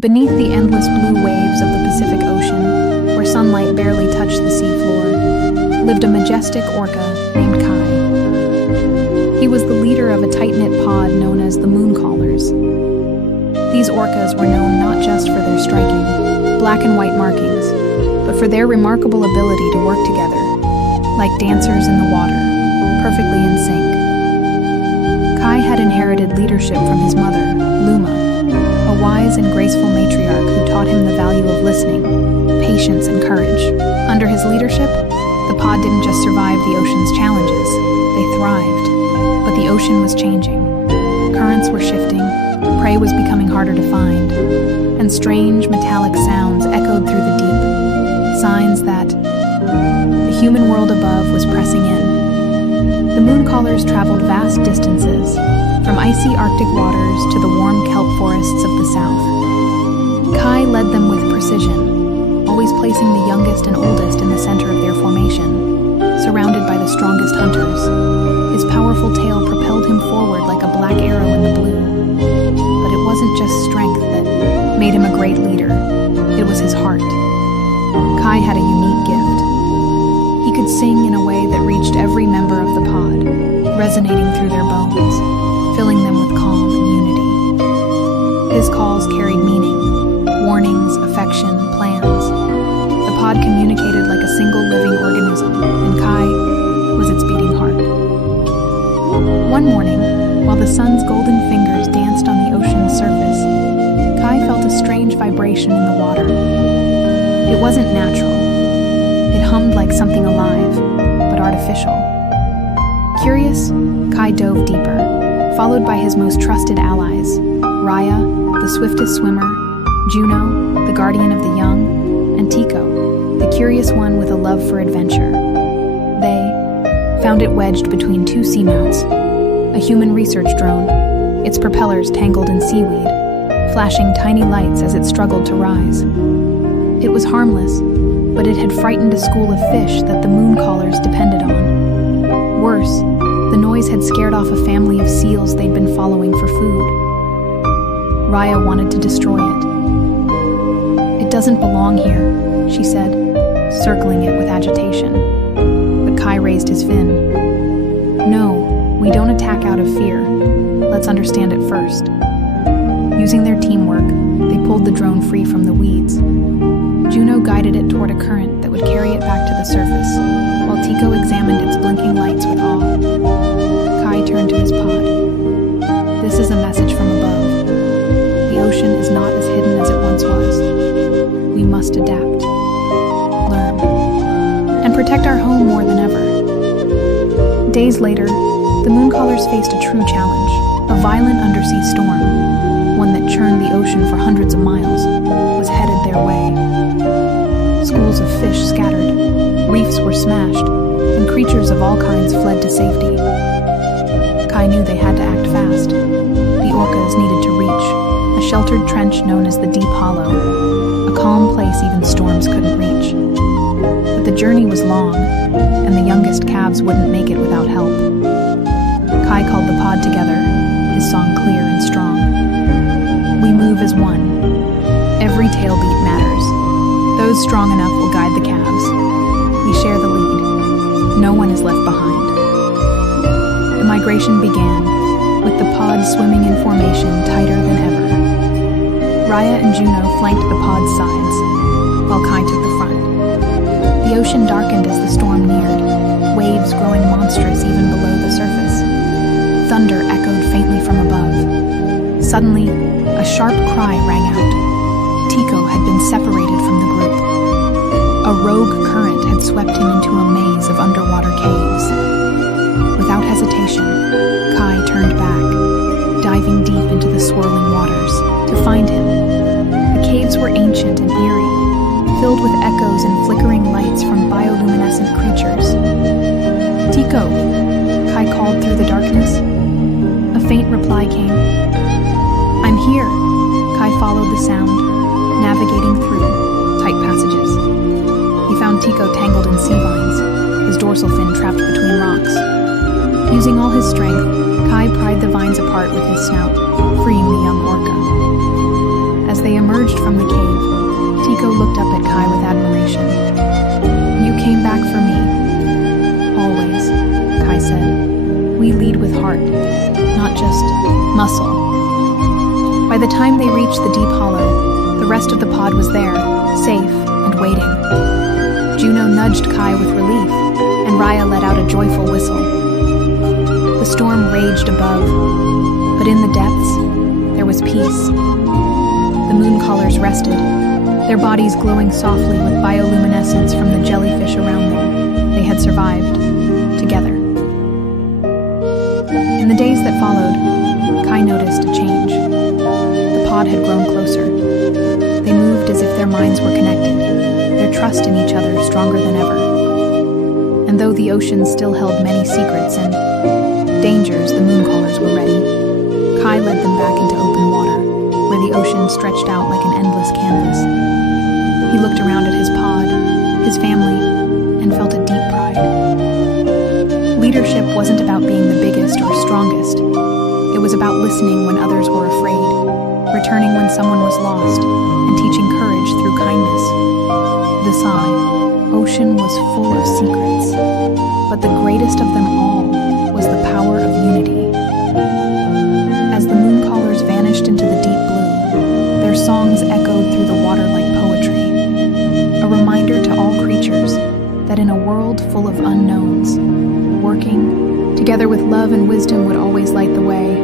Beneath the endless blue waves of the Pacific Ocean, where sunlight barely touched the seafloor, lived a majestic orca named Kai. He was the leader of a tight-knit pod known as the moon callers. These orcas were known not just for their striking, black and white markings, but for their remarkable ability to work together, like dancers in the water, perfectly in sync. Kai had inherited leadership from his mother, Luma, a wise and graceful matriarch who taught him the value of listening, patience, and courage. Under his leadership, the pod didn't just survive the ocean's challenges, they thrived. But the ocean was changing. Currents were shifting, prey was becoming harder to find, and strange metallic sounds echoed through the deep, signs that the human world above was pressing in. The moon callers traveled vast distances, from icy Arctic waters to the warm kelp forests of the south. Kai led them with precision, always placing the youngest and oldest in the center of their formation, surrounded by the strongest hunters. His powerful tail propelled him forward like a black arrow in the blue. But it wasn't just strength that made him a great leader, it was his heart. Kai had a unique gift. He could sing in a way that reached every member of the pod, resonating through their bones, filling them with calm and unity. His calls carried meaning, warnings, affection, plans. The pod communicated like a single living organism, and Kai was its beating heart. One morning, while the sun's golden fingers danced on the ocean's surface, Kai felt a strange vibration in the water. It wasn't natural. It hummed like something alive, but artificial. Curious, Kai dove deeper, followed by his most trusted allies, Raya, the swiftest swimmer, Juno, the guardian of the young, and Tico, the curious one with a love for adventure. They found it wedged between two seamounts, a human research drone, its propellers tangled in seaweed, flashing tiny lights as it struggled to rise. It was harmless, but it had frightened a school of fish that the moon callers depended on. Worse, the noise had scared off a family of seals they'd been following for food. Raya wanted to destroy it. "It doesn't belong here," she said, circling it with agitation. But Kai raised his fin. "No, we don't attack out of fear. Let's understand it first." Using their teamwork, they pulled the drone free from the weeds. Juno guided it toward a current that would carry it back to the surface, while Tico examined its blinking lights with awe. Kai turned to his pod. "This is a message from above. The ocean is not as hidden as it once was. We must adapt, learn, and protect our home more than ever." Days later, the moon callers faced a true challenge, a violent undersea storm, one that churned the ocean for hundreds of miles, was headed their way. Schools of fish scattered, reefs were smashed, and creatures of all kinds fled to safety. Kai knew they had to act fast. The orcas needed to reach a sheltered trench known as the Deep Hollow, a calm place even storms couldn't reach. But the journey was long, and the youngest calves wouldn't make it without help. Kai called the pod together, his song clear and strong. "We move as one. Every tailbeat matters. Those strong enough will guide the calves. We share the lead. No one is left behind." The migration began, with the pod swimming in formation tighter than ever. Raya and Juno flanked the pod's sides, while Kai took the front. The ocean darkened as the storm neared, waves growing monstrous even below the surface. Thunder echoed faintly from above. Suddenly, a sharp cry rang out. Tico had been separated from the group. A rogue current had swept him into a maze of underwater caves. Without hesitation, Kai turned back, diving deep into the swirling waters to find him. The caves were ancient and eerie, filled with echoes and flickering lights from bioluminescent creatures. "Tico," Kai called through the darkness. A faint reply came. "I'm here." Kai followed the sound, navigating through tight passages. He found Tico tangled in sea vines, his dorsal fin trapped between rocks. Using all his strength, Kai pried the vines apart with his snout, freeing the young orca. As they emerged from the cave, Tico looked up at Kai with admiration. "You came back for me." "Always," Kai said. "We lead with heart, not just muscle." By the time they reached the deep hollow, the rest of the pod was there, safe and waiting. Juno nudged Kai with relief, and Raya let out a joyful whistle. The storm raged above, but in the depths, there was peace. The moon callers rested, their bodies glowing softly with bioluminescence from the jellyfish around them. They had survived, together. In the days that followed, Kai noticed a change. The pod had grown closer. They moved as if their minds were connected, their trust in each other stronger than ever. And though the ocean still held many secrets and dangers, the moon callers were ready. Kai led them back into open water, where the ocean stretched out like an endless canvas. He looked around at his pod, his family, and felt a deep pride. Leadership wasn't about being the biggest or strongest. It was about listening when others were afraid, returning when someone was lost, and teaching courage through kindness. The ocean was full of secrets, but the greatest of them all was the power of unity. As the moon callers vanished into the deep blue, their songs echoed through the water like poetry, a reminder to all creatures that in a world full of unknowns, working together with love and wisdom would always light the way.